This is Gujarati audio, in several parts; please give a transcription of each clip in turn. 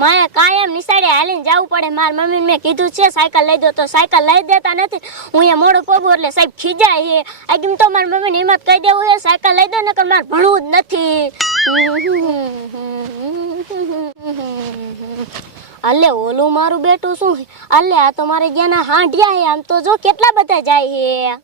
મારે કાયમ નિસાડે હાલીને જવું પડે. મારી મમ્મીને મેં કીધું છે, સાયકલ લઈ દો. તો સાયકલ લઈ દેતા નથી. હું અહીંયા મોડું પગું એટલે સાહેબ ખીજાય છે. આગી તો મારી મમ્મીને હિંમત કહી દેવું છે, સાયકલ લઈ દો કે મારે ભણવું જ નથી. અલે ઓલું મારું બેટું શું? અલે આ તો મારે જ્યાંના હાંઢિયા છે. આમ તો જો કેટલા બધા જાય છે.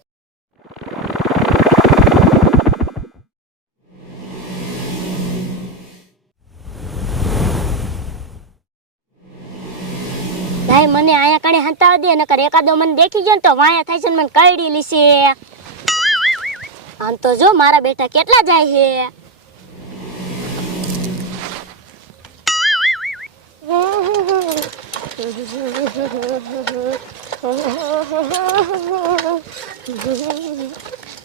ભાઈ મને આયા કણે હંતાવ દે નકર એકાદો મને દેખી ગયો ને તો વાયા થાય છે ને મને કરડી લીશે. આમ તો જો મારા બેટા કેટલા જાય છે.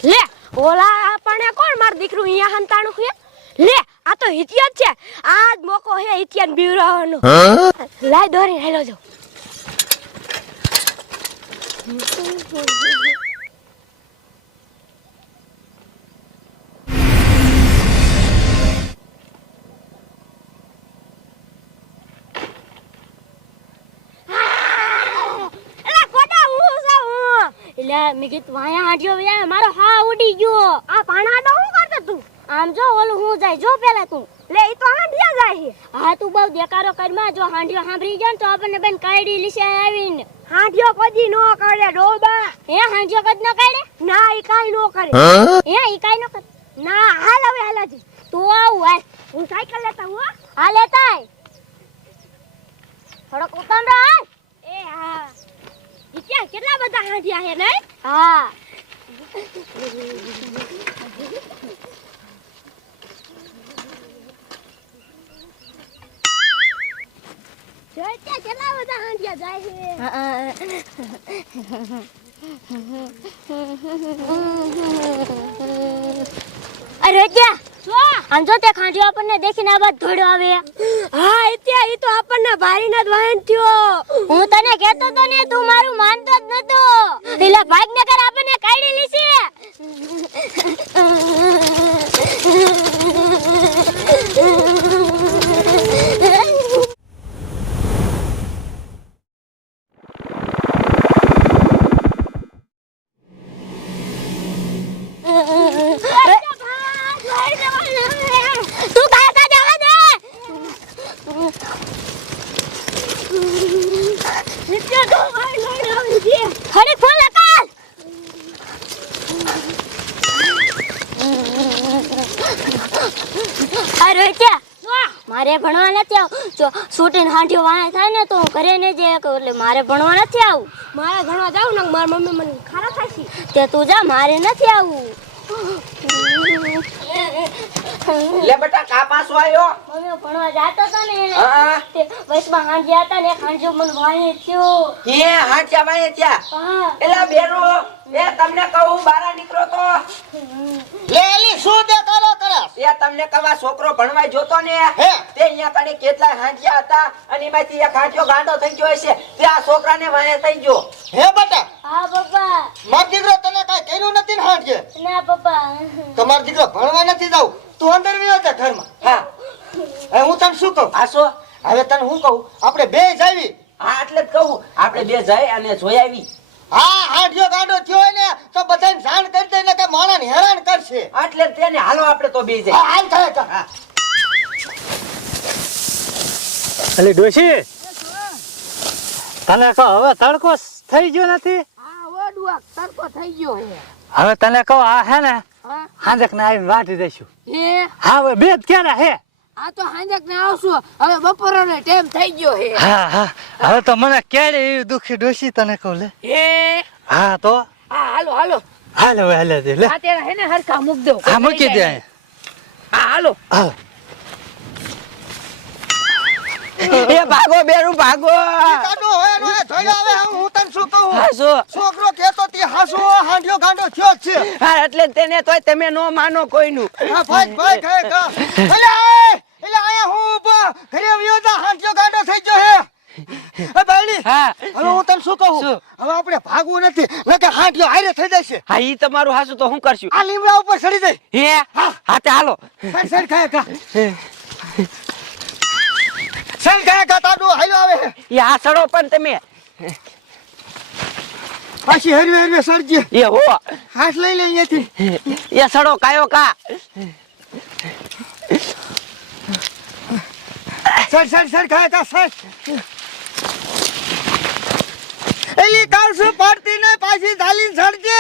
લે ઓલા પણ કોણ માર દીકરું અહીંયા હંતાણું છે? લે આ તો હિતિયા છે. આ જ મોકો હે હિતિયાન બીવરાવાનો લાય દોરી હેલો જો. એટલે મેં વાયા હાંડ્યો વ્યા મારો હા ઉડી ગયો આ પાણાડો શું કરતો તું? આમ જો ઓલું હું જાય, જો પેલા તું. લે, ઈ તો હાંડિયા છે હા તું બહુ દેકારો કરમાં જો હાંડિયો સાંભળી જાય તો આપણને બેન કાઢી લીશે આવીને. હાંડિયો કદી નો કરે ડોબા હે હાંડિયો કદ ન કાઢે? ના ઈ કાઈ નો કરે. હે? ઈ કાઈ ન કરે. ના હાલ હવે હાલાજી તું આવું હાલ. હું સાયકલ લેતા હું હો. હા લેતા થોડોક ઉતાન રહો હાલ. એ હા. ઈ કેટલા બધા હાંડિયા હે નહીં? હા. જોઈ ત્યાં કેટલા બધા હાંડિયા જાય છે. અરે રોજ્યા આમ જો તે ખાંડ્યો આપણને દેખીને આ બાદ ધોડો આવે. હા ઇત્યા એ તો આપણને ભારીના જ વાહન થયો. હું તને કહેતો તો ને તું મારું માનતો જ નતો. પેલા કર આપણને કાઢી લીધી તું કાય કા જવા દે ફોન અરે રોહિત્યા મારે ભણવા નથી આવું. જો છૂટીને હાંઠીઓ વાય થાય ને તો હું ઘરે ને જે એટલે મારે ભણવા નથી આવું. મારે ભણવા જાવ ને મારી મમ્મી મને ખારા છે. તે તું જા મારે નથી આવું. લે બેટા કા પાસ આવ્યો મમ્મી ભણવા જાતો તો ને હા વચમાં હાંડ્યા હતા ને ખાંજો મને ભાઈ થયો. હે હાંચા વાય ત્યાં હા. એલા બેરો એ તમને કહું બારા નીકળો તો. લેલી શું દેખાડો કરો કરસ એ તમને કવા છોકરો ભણવાય જોતો ને તે અહીંયા કણે કેટલા હાંજ્યા હતા અને એમાંથી એક હાંજ્યો ગાંડો થઈ ગયો હશે તે આ છોકરાને વાય થઈ ગયો. હે બેટા. હા પપ્પા. માર દીકરો તને કાઈ કર્યું નથી ને હાંજે? ના પપ્પા. તમાર દીકરો ભણવા નથી જાવ તું અંદર વિયો જા ઘરમાં? હા. હું તને શું કહું? આસો હવે તને હું કહું? આપણે બે જાવી હા એટલે જ કહું. આપણે બે જાય અને જોઈ આવી. હા હાંઠિયો ગાંડો થયો હોય ને તો બધાને જાણ કરી દે ને કે માણસ હેરાન કરશે. એટલે તેને હાલો આપણે તો બે જાય હાલ થાય તો અલે ડોશી તને કહો હવે તડકો થઈ ગયો નથી? હા વડુઆ તડકો થઈ ગયો હે. હવે તને કહો આ હે ને હાંજક ને આવીને વાટી દઈશું. હે? હા હવે બે જ ક્યારે હે? આ તો હાંજક ને આવશું. હવે બપોરનો ટાઈમ થઈ ગયો હે હા હા. હવે તો મને ક્યારે એવી દુખી ડોસી તને કહું લે. એ હા તો? હા હાલો હાલો. હાલો હાલો દે લે. આ તેરા હે ને હરખા મૂક દો. હા મૂકી દે હા હાલો. હા એ ભાગો બેરું ભાગો. કાડો હોય નો એ ધોયો હવે હું- તને શું કહું? હાસો છોકરો કેતો તી હાસો હાંઠિયો ગાંડો થયો છે. હા એટલે તેને તોય તમે નો માનો કોઈનું. હા ભાઈ ભાઈ કહે કા એટલે એટલે આયા હું ઊભો. ઘરે વ્યો તા ગાંડો થઈ ગયો હે. એ બાળી હા. હવે હું તને શું કહું? હવે આપણે ભાગવું નથી. નકર હાંઠિયો હારે થઈ જશે. હા ઈ તમારું હાસુ તો હું કરશું? આ લીમડા ઉપર ચડી જાય. હે? હા. તે હાલો. સર સર ખાય કા? સર કાયા કા? તાડો હાલ્યો આવે એ આ સડો પણ તમે. પાછી હરવે હરવે સરજે એ હો. હાથ લઈ લે અહીંયાથી. એ સડો કાયો કા? સર સર સર કાયા કા સર એલી કાલ પડતી ને પાછી ધાલીને સડજે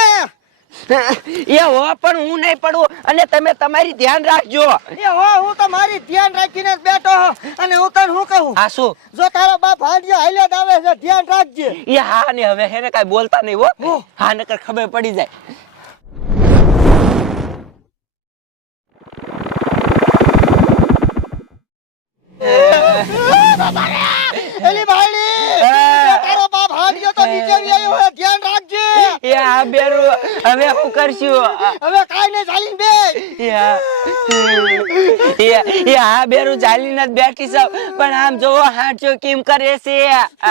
એ હો પણ હું નહીં પડું. અને તમે તમારી ધ્યાન રાખજો. એ હો હું તો મારી ધ્યાન રાખીને જ બેઠો હો. અને હું તને શું કહું? હા શું? જો તારો બાપ હાંડિયો હાલ્યો આવે છે ધ્યાન રાખજે. એ હા ને હવે હેને કાઈ બોલતા નહીં હો. હા નકર ખબર પડી જાય. એલી ભાઈડી તારો બાપ હાંડિયો તો નીચે આવ્યો હે ધ્યાન રાખજે યા બેરુ બેરું હવે શું કરશું? હવે કાઈ ને ચાલી બે યા યા એ- એ આ બેરું બેઠી છે. પણ આમ જોવો, હાચો કેમ કરે છે?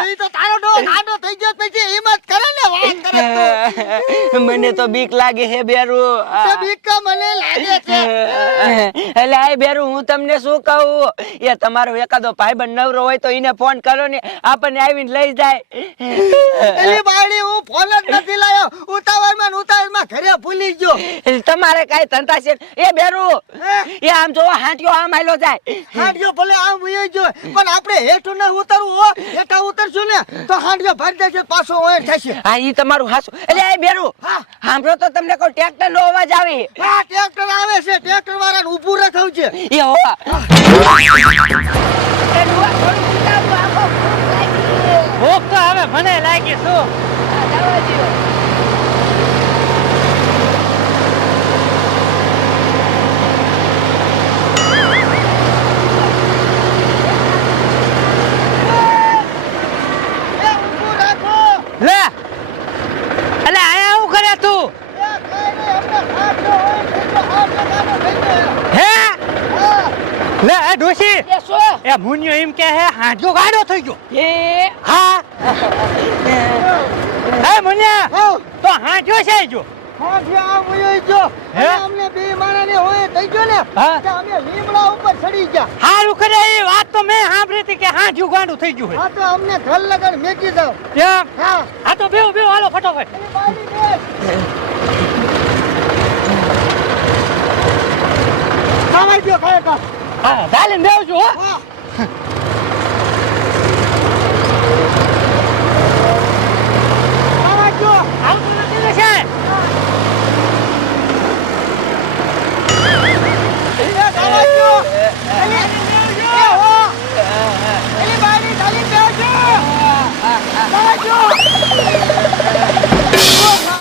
એ તો તારો ડો ગાંડો થઈ ગયો પછી હિંમત ને મને તો બીક લાગે હે બેરુ. બીક કા મને લાગે છે. એટલે આ બેરું હું તમને શું કહું? એ તમારો એકાદો ભાઈબંધ નવરો હોય તો એને ફોન કરો ને આપણને આવીને લઈ જાય. એલી બાળી હું ફોન જ નથી લાયો ઉતાવળમાં ઉતાવળમાં ઘરે ભૂલી ગયો. એટલે કઈ ધંધા છે? એ બેરું એ આમ જો હાંટ્યો આમ આયલો જાય. હાંડિયો ભલે આમ વયો ગયો પણ આપણે હેઠો ને ઉતરવું હો. હેઠા ઉતરશું ને તો હાંડિયો ભરી દેશે પાછો ઓય થશે. હા ઈ તમારું હાસું. એટલે એ બેરું હા. સાંભળો તો તમને કોઈ ટ્રેક્ટર નો અવાજ આવે. હા ટ્રેક્ટર આવે છે ટ્રેક્ટર વાળાને ઊભું રખાવ છે. એ હો. ભૂખ તો હવે મને લાગી શું? એ ઊભું રાખો લે એટલે આયા શું કરે તું એ કાંઈ નહીં, હમણાં હાંડિયો હોય ને તો હાંડિયો ગાંડો થઈ ગયો. હે? લે એ ડોશી. એ શું? એ મુન્યો એમ કે હે હાજો ગાડો થઈ ગયો. એ હા. હે મુન્યા તો હાજો છે જો. હાંડિયો આમ વયો ગયો. હે? અમને બે માણાને હોય થઈ ગયો ને કે અમે લીમડા ઉપર ચડી ગયા. હારું કરે એ વાત તો મેં સાંભળી હતી કે હાજો ગાડું થઈ ગયું હા તો અમને ઘર લગન મેકી દો. હે હા. હા તો બેવ બેવ હાલો ફટાફટ. ખાય ખા. હા ચાલે બેવ છો હો